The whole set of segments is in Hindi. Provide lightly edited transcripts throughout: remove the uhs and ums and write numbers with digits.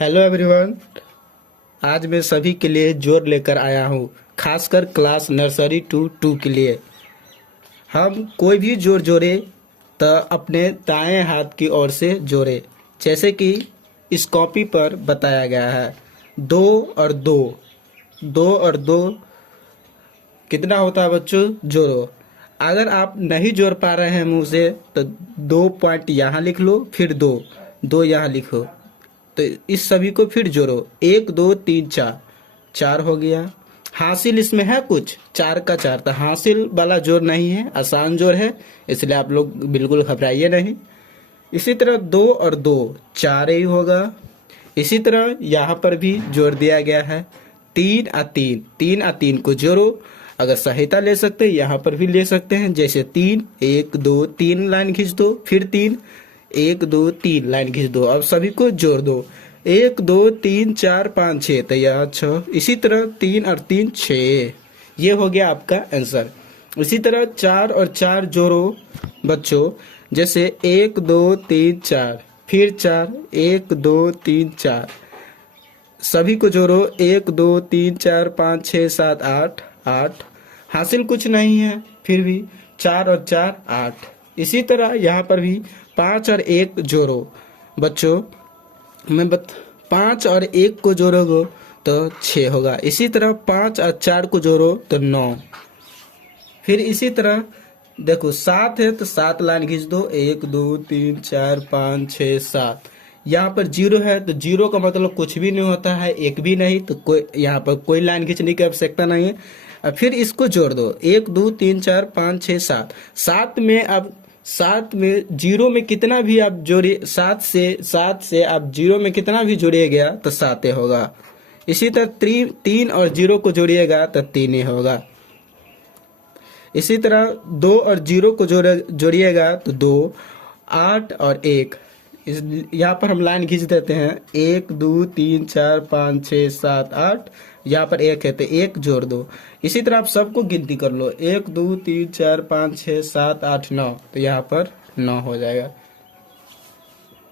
Hello everyone. आज मैं सभी के लिए जोड़ लेकर आया हूँ, खासकर क्लास नर्सरी टू 2 के लिए। हम कोई भी जोड़ जोड़े तो अपने दाएं हाथ की ओर से जोड़े, जैसे कि इस कॉपी पर बताया गया है। 2 और 2, 2 और 2 कितना होता है बच्चों? जोड़ो। अगर आप नहीं जोड़ पा रहे हैं मुँह से तो 2 पॉइंट यहाँ लिख लो, फिर 2 2 यहाँ लिखो। तो इस सभी को फिर जोड़ो। 1 2 3 4, 4 हो गया। हासिल इसमें है कुछ 4 का 4, तो हासिल वाला जोड़ नहीं है, आसान जोड़ है, इसलिए आप लोग बिल्कुल घबराइए नहीं। इसी तरह 2 और 2 4 ही होगा। इसी तरह यहाँ पर भी जोड़ दिया गया है। 3 और 3, 3 और 3 को जोड़ो। अगर सहायता ले सकते हैं यहाँ पर भी ले सकते हैं, जैसे 3 1 2 3 लाइन खींच दो, फिर 3 1 2 3 लाइन खींच दो। अब सभी को जोड़ दो। 1 2 3 4 5 6, तो यह 6। इसी तरह 3 और 3 6, ये हो गया आपका आंसर। इसी तरह 4 और 4 जोड़ो बच्चों, जैसे 1 2 3 4, फिर 4 1 2 3 4, सभी को जोड़ो। 1 2 3 4 5 6 7 8, 8। हासिल कुछ नहीं है, फिर भी 4 और 4 8। इसी तरह यहाँ पर भी 5 और 1 जोड़ो बच्चों। 5 और 1 को जोड़ोगे तो 6 होगा। इसी तरह 5 और 4 को जोड़ो तो 9। फिर इसी तरह देखो 7 है तो 7 लाइन खींच दो। 1 2 3 4 5 6 7। यहाँ पर 0 है तो 0 का मतलब कुछ भी नहीं होता है, 1 भी नहीं, तो कोई यहाँ पर कोई लाइन खींचने की आवश्यकता नहीं है। अब फिर इसको जोड़ दो। 1 2 3 4 5 6 7। 7 में अब 7 में 0 में कितना भी आप जोड़िए, 7 से आप 0 में कितना भी जोड़िएगा तो 7 ही होगा। इसी तरह 3 और 0 को जोड़िएगा तो 3 ही होगा। इसी तरह 2 और 0 को जोड़िएगा तो 2। 8 और 1, यहाँ पर हम लाइन खींच देते हैं। 1 2 3 4 5 6 7 8, यहाँ पर 1 है तो 1 जोड़ दो। इसी तरह आप सबको गिनती कर लो। 1 2 3 4 5 6 7 8 9, तो यहाँ पर 9 हो जाएगा।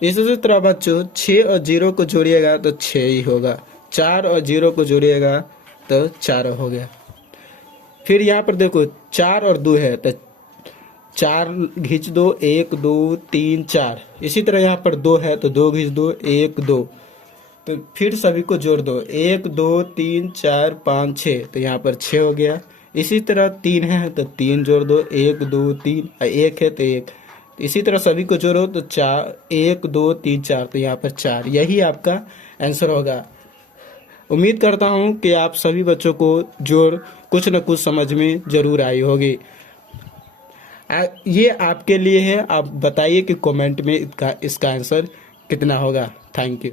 इसी तरह बच्चों 6 और 0 को जोड़िएगा तो 6 ही होगा। 4 और 0 को जोड़िएगा तो 4 हो गया। फिर यहाँ पर देखो 4 और 2 है तो 4 खींच दो। 1 2 3 4। इसी तरह यहाँ पर 2 है तो 2 खींच दो। 1 2, तो फिर सभी को जोड़ दो। 1 2 3 4 5 6, तो यहाँ पर 6 हो गया। इसी तरह 3 है तो 3 जोड़ दो। 1 2 3, 1 है तो 1। इसी तरह सभी को जोड़ो तो 4 1 2 3 4, तो यहाँ पर 4। यही आपका आंसर होगा। उम्मीद करता हूँ कि आप सभी बच्चों को जोड़ कुछ न कुछ समझ में जरूर आई होगी। ये आपके लिए है, आप बताइए कि कमेंट में इसका आंसर कितना होगा। Thank you.